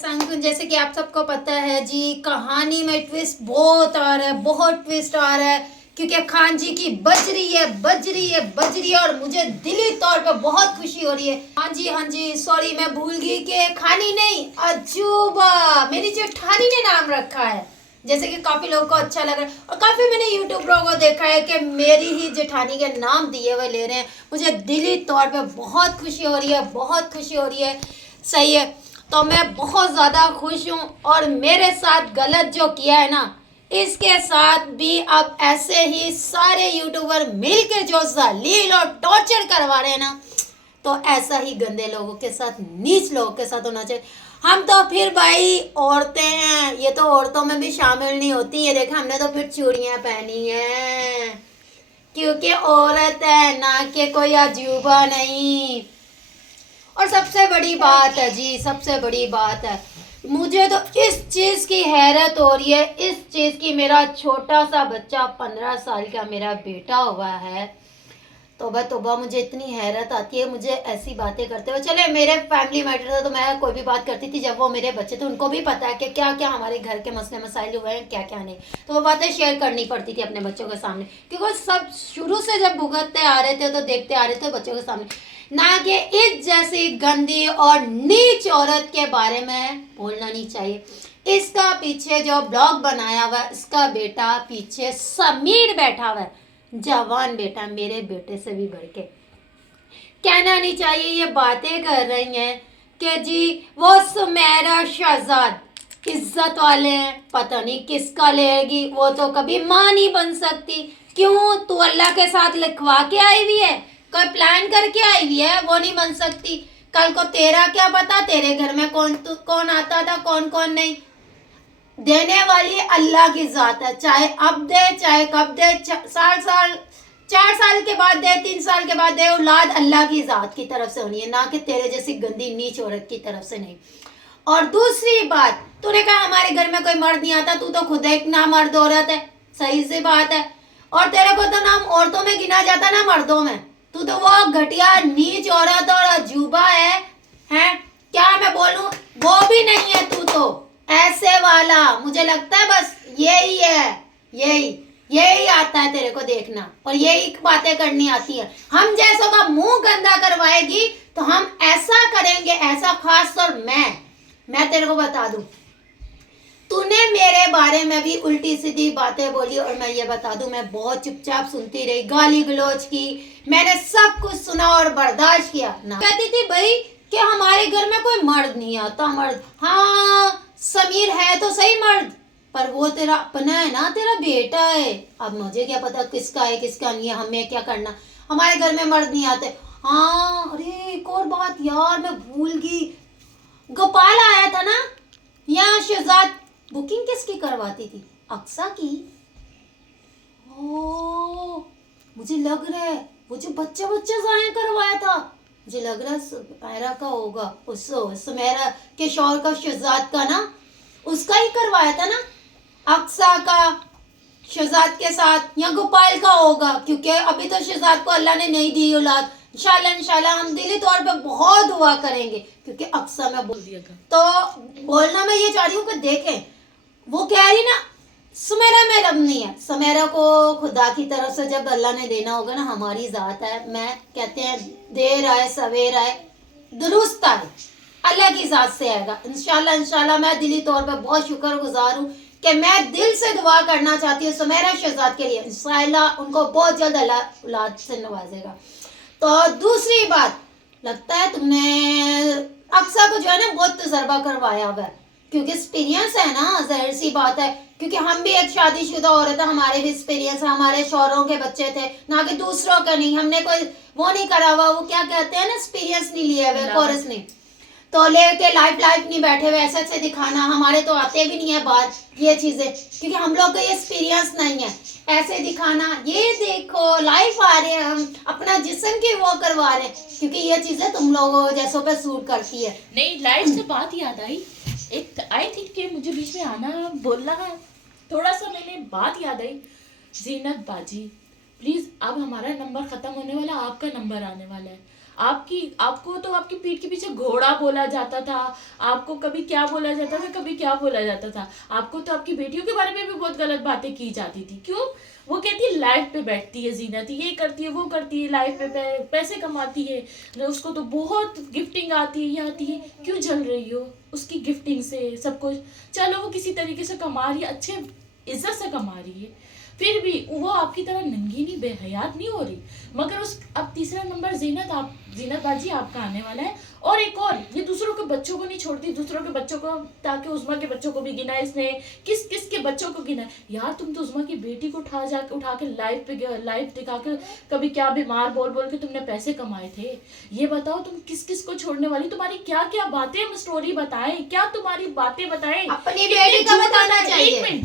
संग जैसे कि आप सबको पता है जी, कहानी में ट्विस्ट बहुत आ रहा है, बहुत ट्विस्ट आ रहा है, क्योंकि खान जी की बज रही है, बज रही है, बज रही है और मुझे दिली तौर पे बहुत खुशी हो रही है। हाँ जी, सॉरी मैं भूल गई कि खानी नहीं, अजूबा मेरी जेठानी ने नाम रखा है। जैसे कि काफी लोगों को अच्छा लग रहा है और काफी मैंने यूट्यूबरों को देखा है कि मेरी ही जेठानी के नाम दिए हुए ले रहे हैं। मुझे दिली तौर पे बहुत खुशी हो रही है, बहुत खुशी हो रही है। सही है, तो मैं बहुत ज़्यादा खुश हूँ। और मेरे साथ गलत जो किया है ना, इसके साथ भी अब ऐसे ही सारे यूट्यूबर मिल के जो जलील और टॉर्चर करवा रहे हैं ना, तो ऐसा ही गंदे लोगों के साथ, नीच लोगों के साथ होना चाहिए। हम तो फिर भाई औरतें हैं, ये तो औरतों में भी शामिल नहीं होती। ये देखा, हमने तो फिर चूड़ियाँ पहनी हैं क्योंकि औरत है ना, कि कोई अजूबा नहीं। और सबसे बड़ी बात है जी, सबसे बड़ी बात है, मुझे तो इस चीज़ की हैरत हो रही है, इस चीज़ की। मेरा छोटा सा बच्चा 15 साल का मेरा बेटा हुआ है, तोबा तोबा, मुझे इतनी हैरत आती है मुझे ऐसी बातें करते हुए। चले मेरे फैमिली मैटर था तो मैं कोई भी बात करती थी, जब वो मेरे बच्चे थे उनको भी पता है कि क्या क्या हमारे घर के मसले मसाइल हुए हैं, क्या क्या नहीं, तो वो बातें शेयर करनी पड़ती थी अपने बच्चों के सामने, क्योंकि सब शुरू से जब भुगतते आ रहे थे तो देखते आ रहे थे बच्चों के सामने। ना कि इस जैसी गंदी और नीच औरत के बारे में बोलना नहीं चाहिए। इसका पीछे जो ब्लॉग बनाया हुआ है, इसका बेटा पीछे समीर बैठा हुआ है, जवान बेटा, मेरे बेटे से भी बढ़ के। कहना नहीं चाहिए, ये बातें कर रही हैं कि जी वो सुमेरा शहजाद इज्जत वाले हैं, पता नहीं किसका लेगी, वो तो कभी मां नहीं बन सकती। क्यों? तू अल्लाह के साथ लिखवा के आई हुई है, कोई प्लान करके आई हुई है, वो नहीं बन सकती। कल को तेरा क्या पता तेरे घर में कौन आता था, कौन कौन नहीं। देने वाली अल्लाह की जात है, चाहे अब दे चाहे कब दे, 4 साल के बाद दे, 3 साल के बाद दे, औलाद अल्लाह की जात की तरफ से होनी है, ना कि तेरे जैसी गंदी नीच औरत की तरफ से नहीं। और दूसरी बात, तूने कहा हमारे घर में कोई मर्द नहीं आता, तू तो खुद एक ना मर्द औरत है, सही सी बात है। और तेरे को तो नाम औरतों में गिना जाता ना मर्दों में, तू तो वो घटिया नीच औरत और अजूबा है क्या मैं बोलूं, वो भी नहीं है तू तो ऐसे वाला। मुझे लगता है बस यही है, यही आता है तेरे को देखना और यही बातें करनी आती है। हम जैसों का मुंह गंदा करवाएगी तो हम ऐसा करेंगे, ऐसा। खास तौर मैं तेरे को बता दूं, तूने मेरे बारे में भी उल्टी सीधी बातें बोली और मैं ये बता दूं, मैं बहुत चुपचाप सुनती रही, गाली गलौज की, मैंने सब कुछ सुना और बर्दाश्त किया ना। कहती थी भाई कि हमारे घर में कोई मर्द नहीं आता, मर्द हाँ समीर है तो सही मर्द, पर वो तेरा अपना है ना, तेरा बेटा है। अब मुझे क्या पता किसका है किसका नहीं है, हमें क्या करना, हमारे घर में मर्द नहीं आते। हाँ अरे एक और बात यार, मैं भूल गई, गोपाल आया था ना यहाँ शहजाद, बुकिंग किसकी करवाती थी, अक्सा की। ओ मुझे लग रहा है वो जो बच्चा जाया करवाया था, मुझे लग रहा है सुमेरा का होगा, उस सुमेरा के शौहर का, शहजाद का ना, उसका ही करवाया था ना, अक्सा का शहजाद के साथ, या गोपाल का होगा, क्योंकि अभी तो शहजाद को अल्लाह ने नहीं दी औलाद। इंशाल्लाह हम दिली तौर पे बहुत दुआ करेंगे, क्योंकि अक्सा में बोल दिया तो बोलना मैं ये चाह रही हूँ कि देखें, वो कह रही ना सुमेरा में रब नहीं है, सुमेरा को खुदा की तरफ से जब अल्लाह ने देना होगा ना, हमारी जात है, मैं कहते हैं देर आए सवेर आए दुरुस्त आए, अल्लाह की जात से आएगा इंशाल्लाह। मैं दिली तौर पे बहुत शुक्रगुजार हूँ कि मैं दिल से दुआ करना चाहती हूँ सुमेरा शहजाद के लिए, इंशाल्लाह उनको बहुत जल्द अल्लाह औलाद से नवाजेगा। तो दूसरी बात, लगता है तुमने अक्सा को जो है ना बहुत तजर्बा करवाया हुआ है, क्योंकि एक्सपीरियंस है ना, जाहिर सी बात है, क्योंकि हम भी एक शादीशुदा औरत है, हमारे भी एक्सपीरियंस है, हमारे शौहरों के बच्चे थे, ना कि दूसरों का नहीं, हमने कोई वो नहीं करा हुआ, वो क्या कहते हैं ना, एक्सपीरियंस नहीं लिया हुआ, कोर्स नहीं, तो लेके लाइफ नहीं बैठे हुए ऐसे ऐसे दिखाना, हमारे तो आते भी नहीं है बात ये चीजें, क्योंकि हम लोग का ये एक्सपीरियंस नहीं है ऐसे दिखाना, ये देखो लाइफ आ रहे हैं, हम अपना जिस्म की वो करवा रहे हैं, क्योंकि ये चीजें तुम लोगों जैसों पे सूट करती है। नहीं, लाइफ से बात याद आई, एक आई थिंक कि मुझे बीच में आना बोलना थोड़ा सा, मैंने बात याद आई, जीनत बाजी प्लीज, अब हमारा नंबर खत्म होने वाला, आपका नंबर आने वाला है, आपको तो आपकी पीठ के पीछे घोड़ा बोला जाता था, आपको कभी क्या बोला जाता था, कभी क्या बोला जाता था, आपको तो आपकी बेटियों के बारे में भी बहुत गलत बातें की जाती थी। क्यों? वो कहती है लाइफ पे बैठती है जीनत, ये करती है वो करती है, लाइफ पे पैसे कमाती है, उसको तो बहुत गिफ्टिंग आती है, ये आती है। क्यों जल रही हो उसकी गिफ्टिंग से? सब कुछ चलो वो किसी तरीके से कमा रही है, अच्छे इज्जत से कमा रही है, फिर भी वो आपकी तरह नंगी नहीं, बेहयात नहीं हो रही। मगर उस अब तीसरा नंबर जीनत बाजी आपका आने वाला है। और एक और, ये दूसरों के बच्चों को नहीं छोड़ती, दूसरों के बच्चों को, ताकि उज़्मा के बच्चों को भी गिना इसने, किस किस के बच्चों को गिना। यार तुम तो उज़्मा की बेटी को उठा के लाइव दिखा के कभी क्या बीमार बोल बोल के तुमने पैसे कमाए थे। ये बताओ तुम किस किस को छोड़ने वाली, तुम्हारी क्या क्या बातें हम स्टोरी बताएं, क्या तुम्हारी बातें बताएं, अपनी बेटी का बताना चाहिए।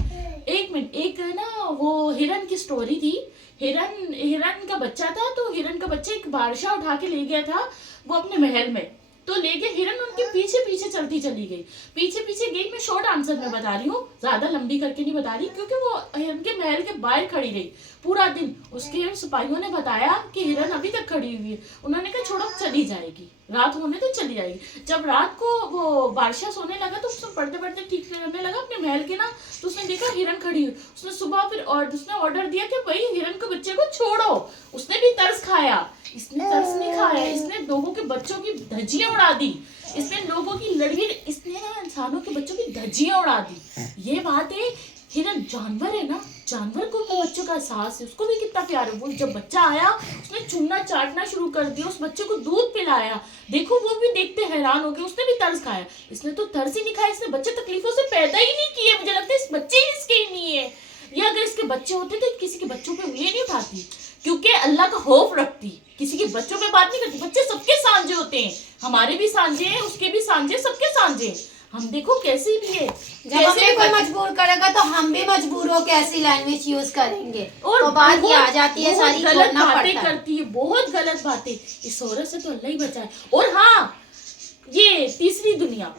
एक मिनट, एक ना वो हिरन की स्टोरी थी। हिरन का बच्चा था, तो हिरन का बच्चा एक बादशाह उठा के ले गया था वो अपने महल में, तो लेके हिरन उनके पीछे पीछे चलती चली गई, पीछे पीछे गई। मैं शॉर्ट आंसर में बता रही हूँ, ज्यादा लंबी करके नहीं बता रही, क्योंकि वो हिरन के महल के बाहर खड़ी रही पूरा दिन। उसके सिपाहियों ने बताया कि हिरन अभी तक खड़ी हुई है। उन्होंने कहा छोड़ो चली जाएगी, रात होने तो चली जाएगी। जब रात को वो बादशाह सोने लगा तो उसने पढ़ते पढ़ते ठीक करने लगा अपने महल के ना, तो उसने देखा हिरन खड़ी हुई। उसने सुबह फिर उसने ऑर्डर दिया कि भाई हिरन के बच्चे को छोड़ो। उसने भी तरस खाया, इसने तरस नहीं खाया, इसने लोगों के बच्चों की धज्जियां उड़ा दी, इसने लोगों की लड़की, इसने ना इंसानों के बच्चों की धज्जियां उड़ा दी। ये बात है, हिरन जानवर है ना, जानवर को भी बच्चों का एहसास है, उसको भी कितना प्यार है। वो जब बच्चा आया उसने चूना चाटना शुरू कर दिया, उस बच्चे को दूध पिलाया। देखो वो भी देखते हैरान हो गए, उसने भी तरस खाया। इसने तो तरस ही नहीं खाया, इसने बच्चे तकलीफों से पैदा ही नहीं किए। मुझे लगता है इस बच्चे ही इसके ही नहीं है। ये अगर इसके बच्चे होते तो किसी के बच्चों पे उंगली नहीं उठाती, क्योंकि अल्लाह का खौफ रखती, किसी के बच्चों पे बात नहीं करती। बच्चे सबके सांझे होते हैं, हमारे भी सांझे हैं, उसके भी सांझे, सबके सांझे। हम देखो कैसे भी है, जब हमें कोई मजबूर करेगा तो हम भी मजबूर हो के ऐसी लैंग्वेज यूज करेंगे, और तो बात ये आ जाती है सारी गलत छोड़ना बातें पड़ता है। करती है, बहुत गलत बातें। इस औरत से तो अल्लाह ही बचाए। और हाँ, ये तीसरी दुनिया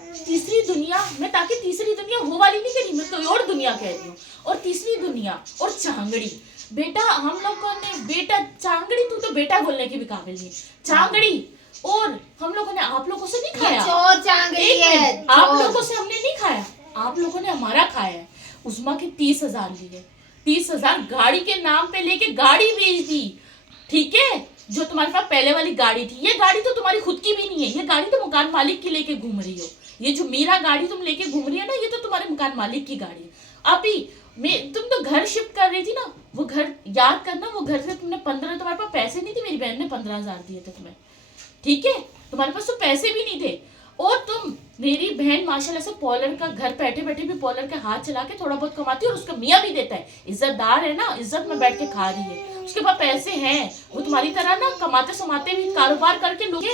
मैं, ताकि तीसरी दुनिया वो वाली नहीं कह रही, मैं कोई और दुनिया कह रही हूँ। और तीसरी दुनिया और चांगड़ी, बेटा हम लोगों ने, बेटा चांगड़ी, तू तो बेटा बोलने की भी काबिल नहीं, चांगड़ी। और हम लोगों ने आप लोगों से नहीं खाया, चोर चांगड़ी है, आप लोगों से हमने नहीं खाया, आप लोगों ने हमारा खाया है। उस्मा के 30,000 लिए, 30,000 गाड़ी के नाम पे लेके गाड़ी बेच दी, ठीक है? जो तुम्हारे पास पहले वाली गाड़ी थी, ये गाड़ी तो तुम्हारी खुद की भी नहीं है, ये गाड़ी तो मकान मालिक की लेके घूम रही हो। ये जो मीरा गाड़ी तुम लेके घूम रही है ना, ये तो तुम्हारे मकान मालिक की गाड़ी है। अभी तुम तो घर शिफ्ट कर रही थी ना, वो घर याद करना, वो घर से तुमने 15, तुम्हारे पास पैसे नहीं थे, मेरी बहन ने 15,000 दिए थे तुम्हें, ठीक है? तुम्हारे पास तो पैसे भी नहीं थे। और तुम, मेरी बहन माशाल्लाह से पॉलर का, घर बैठे बैठे भी पॉलर का हाथ चला के थोड़ा बहुत कमाती है, और उसका मियाँ भी देता है, इज्जतदार है ना, इज्जत में बैठ के खा रही है, उसके पास पैसे हैं। वो तुम्हारी तरह ना कमाते समाते भी कारोबार करके लोग,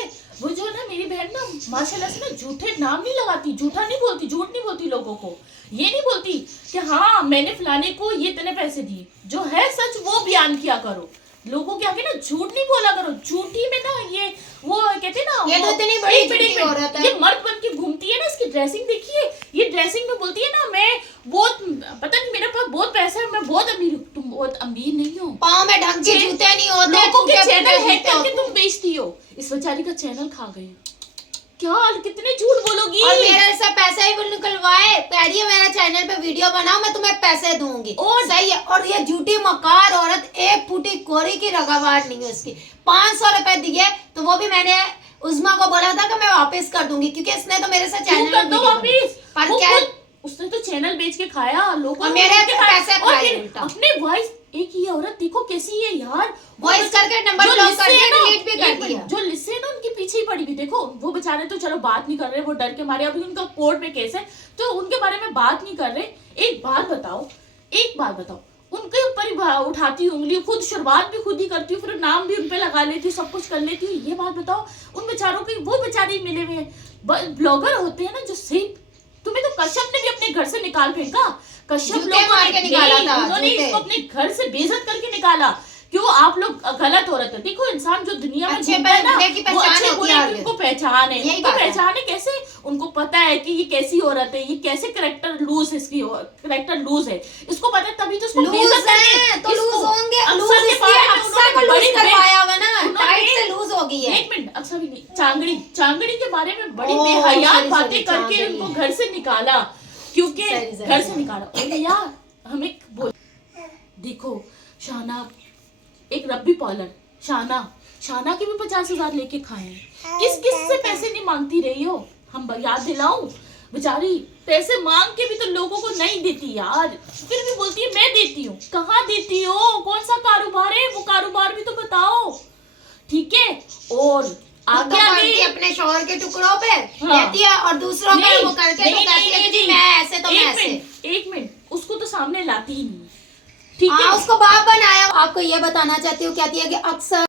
वो जो ना मेरी बहन ना माशाल्लाह से ना झूठे नाम नहीं लगाती, झूठा नहीं बोलती, झूठ नहीं बोलती लोगों को। ये नहीं बोलती कि हाँ मैंने फलाने को ये इतने पैसे दिए, जो है सच वो बयान किया करो। लोगों के आगे ना झूठ नहीं बोला करो। झूठी में ना ये वो कहते हैं ना, ये तो इतनी बड़ी झूठी औरत है। ये मर्द बन के घूमती है ना, इसकी ड्रेसिंग देखिए, ये ड्रेसिंग में बोलती है ना मैं बहुत, पता नहीं मेरे पास बहुत पैसा है, मैं बहुत अमीर हूँ। तुम बहुत अमीर नहीं हो, पाँव में ढंग के जूते नहीं होते, लोगों के टूटे चैनल फूटे हैक जूते करके होते। तुम बेचती हो। इस बेचारी का चैनल खा गए, क्या कितने झूठ बोलोगी। और मेरे से पैसे ही निकलवाए, पैरी है मेरा चैनल पे वीडियो बनाओ, मैं तुम्हें पैसे दूंगी। और सही है। और ये झूठी मकार औरत, एक फूटी कोरी की रगावाट नहीं है उसकी। 500 रुपए दिए तो वो भी मैंने उस्मा को बोला था कि मैं वापस कर दूंगी, क्योंकि इसने तो मेरे से चैनल कर दो वापस। पर क्या, उसने तो चैनल बेच के खाया, लोगों और मेरे पैसे खाए उल्टा। अपने वॉइस, एक ये औरत देखो कैसी है यार, वॉइस करके नंबर ब्लॉक कर दिया, डिलीट भी कर दिया। जो लिस्से ना उनके पीछे ही पड़ी हुई, देखो वो बेचारे तो चलो बात नहीं कर रहे, वो डर के मारे, अभी उनका कोर्ट में केस है तो उनके बारे में बात नहीं कर रहे। एक बात बताओ, उनके ऊपर ही उठाती उंगली, खुद शुरुआत भी खुद ही करती हूँ, फिर नाम भी उनपे लगा लेती हूँ, सब कुछ कर लेती हूँ। ये बात बताओ, उन बेचारों के वो बेचारे मिले हुए हैं, ब्लॉगर होते हैं ना जो सही। तुम्हें तो कश्यप ने भी अपने घर से निकाल फेंका, कश्यप उन्होंने इसको अपने घर से बेइज्जत करके निकाला। क्यों? आप लोग गलत औरत है। देखो इंसान जो दुनिया में घूमता है ना, वो अच्छे बुरे की उनको पहचान है, उनको पहचान है कैसे? उनको पता है कि ये कैसी औरत है, ये कैसे करेक्टर लूज है, इसकी करेक्टर लूज है, इसको पता है, तभी तो इसको लूज बेइज्जत है तो इसको- लूज होंगे, अक्सर लूज के इसलिए बारे में अक्सर को उन्होंने लूज बड़ी- करवाया होगा ना, उन्होंने- टाइट से लूज हो गई है। एक मिनट, अक्सर भी नहीं, चांगड़ी के बारे में बड़ी ओह, बेहयात sorry, बातें sorry, करके चांगड़ी। उनको घर से निकाला, क्योंकि sorry, घर से sorry। निकाला। और यार हमें बोल, देखो शाना एक रब्बी पॉलर, शाना के भी 50,000 लेके खाए हैं। किस से पैसे नहीं मांगती रही हो? हम याद दिलाऊं, बेचारी पैसे मांग के भी तो लोगों को नहीं देती यार, फिर भी बोलती है मैं देती हूँ। कहाँ देती हो? कौन सा कारोबार है वो? कारोबार भी तो बताओ, ठीक है? और आगे आगे अपने शौहर के टुकड़ों पे हाँ। रहती है और दूसरों पे वो करके तो कहती है कि जी मैं ऐसे तो मैं ऐसे। एक मिनट, उसको तो सामने लाती ही नहीं, ठीक है? हाँ, उसको बाप बनाया। आपको ये बताना चाहती हूँ, कहती है कि अक्सर